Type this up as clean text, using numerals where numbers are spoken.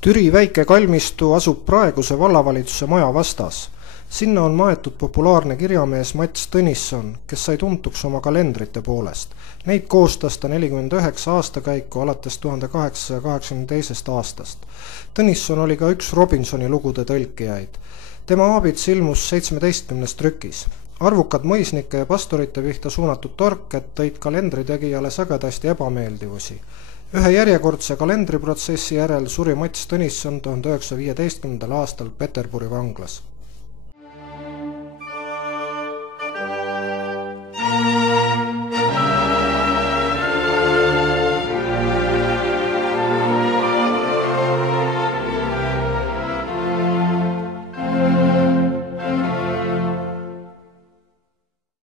Türi väike kalmistu asub praeguse vallavalitsuse maja vastas. Sinna on maetud populaarne kirjamees Mats Tõnisson, kes sai tuntuks oma kalendrite poolest. Neid koostas ta 49 aastakäiku alates 1882. aastast. Tõnisson oli ka üks Robinsoni lugude tõlkijaid. Tema aabits ilmus 17 trükis. Arvukad mõisnike ja pastorite pihta suunatud torked tõid kalendritegijale sagedasti ebameeldivusi. Ühe järjekordse kalendriprotsessi järel suri Mats Tõnisson 1915. aastal Peterburi vanglas.